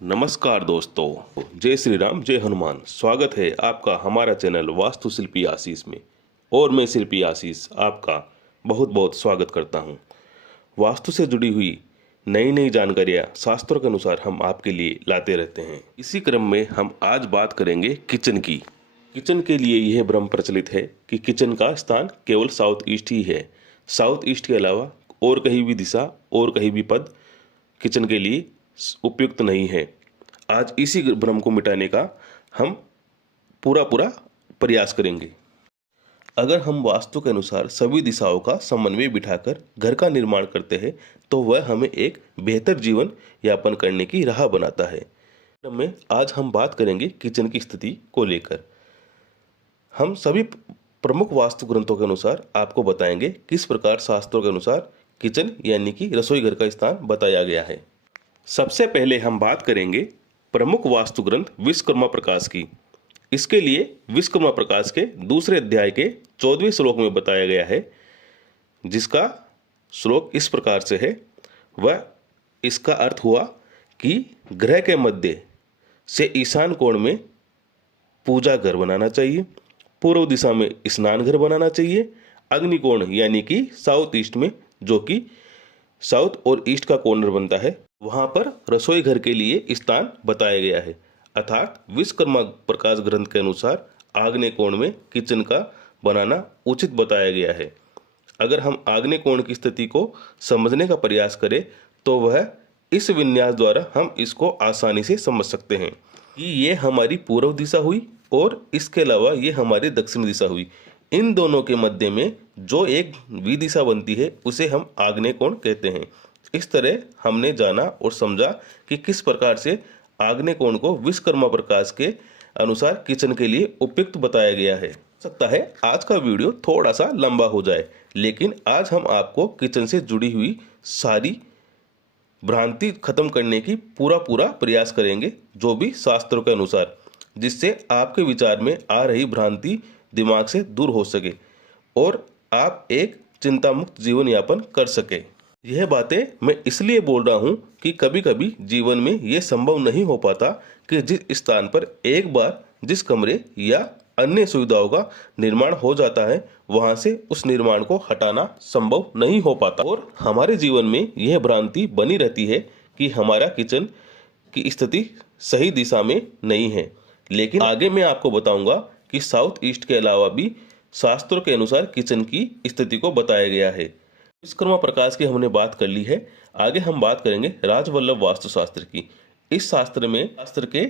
नमस्कार दोस्तों, जय श्री राम, जय हनुमान। स्वागत है आपका हमारा चैनल वास्तुशिल्पी आशीष में। और मैं शिल्पी आशीष आपका बहुत बहुत स्वागत करता हूं। वास्तु से जुड़ी हुई नई नई जानकारियां शास्त्रों के अनुसार हम आपके लिए लाते रहते हैं। इसी क्रम में हम आज बात करेंगे किचन की। किचन के लिए यह भ्रम प्रचलित है कि किचन का स्थान केवल साउथ ईस्ट ही है। साउथ ईस्ट के अलावा और कहीं भी दिशा और कहीं भी पद किचन के लिए उपयुक्त नहीं है। आज इसी भ्रम को मिटाने का हम पूरा प्रयास करेंगे। अगर हम वास्तु के अनुसार सभी दिशाओं का समन्वय बिठाकर घर का निर्माण करते हैं तो वह हमें एक बेहतर जीवन यापन करने की राह बनाता है। में आज हम बात करेंगे किचन की स्थिति को लेकर। हम सभी प्रमुख वास्तु ग्रंथों के अनुसार आपको बताएंगे किस प्रकार शास्त्रों के अनुसार किचन यानी कि रसोई घर का स्थान बताया गया है। सबसे पहले हम बात करेंगे प्रमुख वास्तु ग्रंथ विश्वकर्मा प्रकाश की। इसके लिए विश्वकर्मा प्रकाश के दूसरे अध्याय के 14वें श्लोक में बताया गया है, जिसका श्लोक इस प्रकार से है। वह इसका अर्थ हुआ कि ग्रह के मध्य से ईशान कोण में पूजा घर बनाना चाहिए, पूर्व दिशा में स्नान घर बनाना चाहिए, अग्निकोण यानी कि साउथ ईस्ट में, जो कि साउथ और ईस्ट का कॉर्नर बनता है, वहां पर रसोई घर के लिए स्थान बताया गया है। अर्थात विश्वकर्मा प्रकाश ग्रंथ के अनुसार आग्नेय कोण में किचन का बनाना उचित बताया गया है। अगर हम आग्नेय कोण की स्थिति को समझने का प्रयास करें तो वह इस विन्यास द्वारा हम इसको आसानी से समझ सकते हैं कि ये हमारी पूर्व दिशा हुई और इसके अलावा ये हमारी दक्षिण दिशा हुई। इन दोनों के मध्य में जो एक विदिशा बनती है उसे हम आग्नेय कोण कहते हैं। इस तरह हमने जाना और समझा कि किस प्रकार से आग्नेय कोण को विश्वकर्मा प्रकाश के अनुसार किचन के लिए उपयुक्त बताया गया है। सकता है आज का वीडियो थोड़ा सा लंबा हो जाए, लेकिन आज हम आपको किचन से जुड़ी हुई सारी भ्रांति खत्म करने की पूरा प्रयास करेंगे, जो भी शास्त्रों के अनुसार, जिससे आपके विचार में आ रही भ्रांति दिमाग से दूर हो सके और आप एक चिंता मुक्त जीवन यापन कर सके। यह बातें मैं इसलिए बोल रहा हूं कि कभी कभी जीवन में यह संभव नहीं हो पाता कि जिस स्थान पर एक बार जिस कमरे या अन्य सुविधाओं का निर्माण हो जाता है वहां से उस निर्माण को हटाना संभव नहीं हो पाता, और हमारे जीवन में यह भ्रांति बनी रहती है कि हमारा किचन की स्थिति सही दिशा में नहीं है। लेकिन आगे मैं आपको बताऊंगा कि साउथ ईस्ट के अलावा भी शास्त्रों के अनुसार किचन की स्थिति को बताया गया है। विश्वकर्मा प्रकाश की हमने बात कर ली है। आगे हम बात करेंगे राजवल्लभ वास्तुशास्त्र की। इस शास्त्र के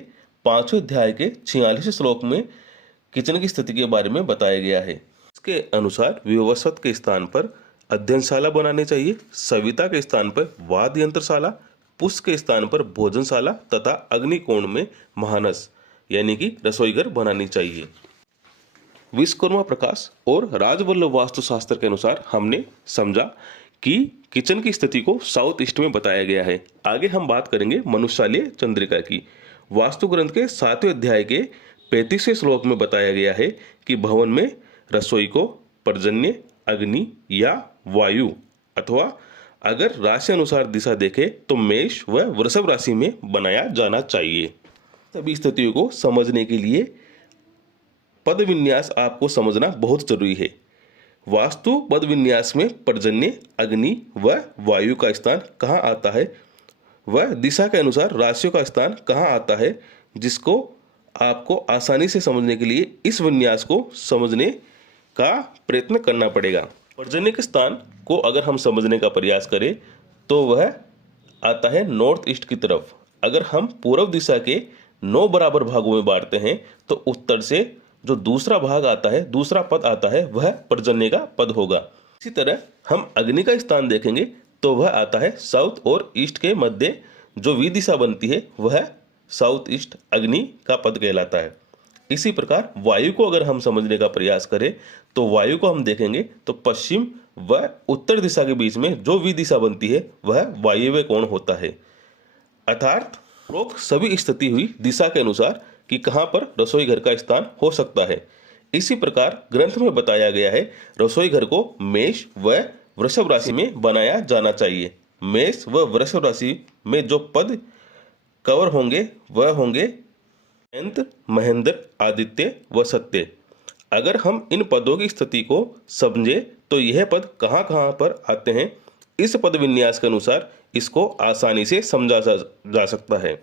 5वें अध्याय के 46वें श्लोक में किचन की स्थिति के बारे में बताया गया है। इसके अनुसार विवस्वत के स्थान पर अध्ययनशाला बनाने चाहिए, सविता के स्थान पर वाद्य यंत्रशाला, पुष्प के स्थान पर भोजनशाला तथा अग्निकोण में महानस यानी कि रसोई घर बनानी चाहिए। विश्वकर्मा प्रकाश और राजवल्लभ वास्तुशास्त्र के अनुसार हमने समझा कि किचन की स्थिति को साउथ ईस्ट में बताया गया है। आगे हम बात करेंगे मनुष्यालय चंद्रिका की। वास्तु ग्रंथ के 7वें अध्याय के 35वें श्लोक में बताया गया है कि भवन में रसोई को पर्जन्य, अग्नि या वायु अथवा अगर राशि अनुसार दिशा देखे तो मेष व वृषभ राशि में बनाया जाना चाहिए। सभी स्थितियों को समझने के लिए पद विन्यास आपको समझना बहुत जरूरी है। वास्तु पद विन्यास में पर्जन्य, अग्नि व वायु का स्थान कहाँ आता है, वह दिशा के अनुसार राशियों का स्थान कहाँ आता है, जिसको आपको आसानी से समझने के लिए इस विन्यास को समझने का प्रयत्न करना पड़ेगा। पर्जन्य के स्थान को अगर हम समझने का प्रयास करें तो वह आता है नॉर्थ ईस्ट की तरफ। अगर हम पूर्व दिशा के 9 बराबर भागों में बांटते हैं तो उत्तर से जो दूसरा भाग आता है, दूसरा पद आता है, वह पर्जन्य का पद होगा। इसी तरह हम अग्नि का स्थान देखेंगे तो वह आता है साउथ और ईस्ट के मध्य। जो विदिशा बनती है वह साउथ ईस्ट अग्नि का पद कहलाता है। इसी प्रकार वायु को अगर हम समझने का प्रयास करें तो वायु को हम देखेंगे तो पश्चिम व उत्तर दिशा के बीच में जो विदिशा बनती है वह वायव्य कोण होता है। अर्थात उपरोक्त सभी स्थिति हुई दिशा के अनुसार कि कहां पर रसोई घर का स्थान हो सकता है। इसी प्रकार ग्रंथ में बताया गया है रसोई घर को मेष व वृषभ राशि में बनाया जाना चाहिए। मेष व वृषभ राशि में जो पद कवर होंगे वह होंगे जयंत, महेंद्र, आदित्य व सत्य। अगर हम इन पदों की स्थिति को समझे तो यह पद कहाँ कहाँ पर आते हैं, इस पद विन्यास के अनुसार इसको आसानी से समझा जा सकता है।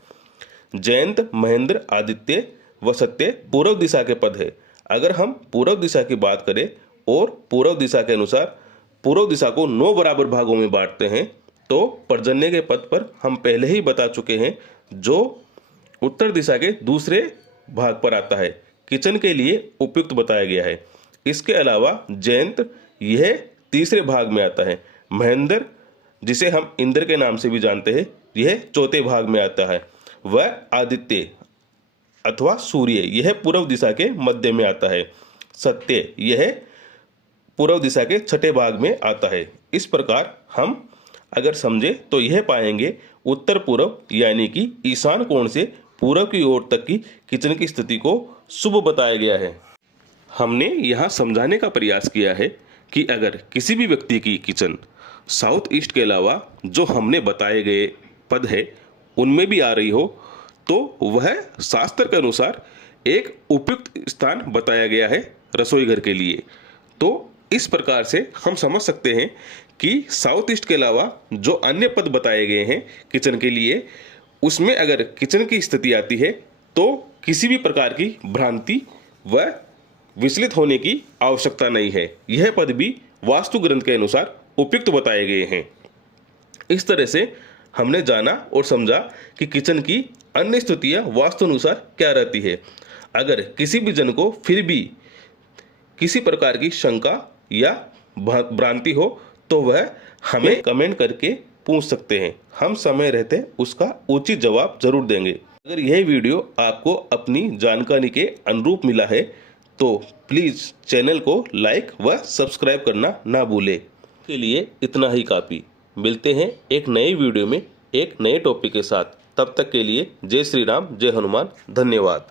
जयंत, महेंद्र, आदित्य व सत्य पूर्व दिशा के पद है। अगर हम पूर्व दिशा की बात करें और पूर्व दिशा के अनुसार पूर्व दिशा को 9 बराबर भागों में बांटते हैं तो पर्जन्य के पद पर हम पहले ही बता चुके हैं, जो उत्तर दिशा के दूसरे भाग पर आता है, किचन के लिए उपयुक्त बताया गया है। इसके अलावा जयंत यह तीसरे भाग में आता है। महेंद्र, जिसे हम इंद्र के नाम से भी जानते हैं, यह चौथे भाग में आता है। वह आदित्य अथवा सूर्य यह पूर्व दिशा के मध्य में आता है। सत्य यह पूर्व दिशा के छठे भाग में आता है। इस प्रकार हम अगर समझे तो यह पाएंगे उत्तर पूर्व यानी कि ईशान कोण से पूर्व की ओर तक की किचन की स्थिति को शुभ बताया गया है। हमने यहाँ समझाने का प्रयास किया है कि अगर किसी भी व्यक्ति की किचन साउथ ईस्ट के अलावा जो हमने बताए गए पद है उनमें भी आ रही हो तो वह शास्त्र के अनुसार एक उपयुक्त स्थान बताया गया है रसोई घर के लिए। तो इस प्रकार से हम समझ सकते हैं कि साउथ ईस्ट के अलावा जो अन्य पद बताए गए हैं किचन के लिए, उसमें अगर किचन की स्थिति आती है तो किसी भी प्रकार की भ्रांति व विचलित होने की आवश्यकता नहीं है। यह पद भी वास्तु ग्रंथ के अनुसार उपयुक्त बताए गए हैं। इस तरह से हमने जाना और समझा कि किचन की अन्य स्थितियाँ वास्तु अनुसार क्या रहती है। अगर किसी भी जन को फिर भी किसी प्रकार की शंका या भ्रांति हो तो वह हमें कमेंट करके पूछ सकते हैं। हम समय रहते उसका उचित जवाब जरूर देंगे। अगर यह वीडियो आपको अपनी जानकारी के अनुरूप मिला है तो प्लीज़ चैनल को लाइक व सब्सक्राइब करना ना भूलें। के लिए इतना ही काफ़ी। मिलते हैं एक नए वीडियो में एक नए टॉपिक के साथ। तब तक के लिए जय श्री राम, जय हनुमान। धन्यवाद।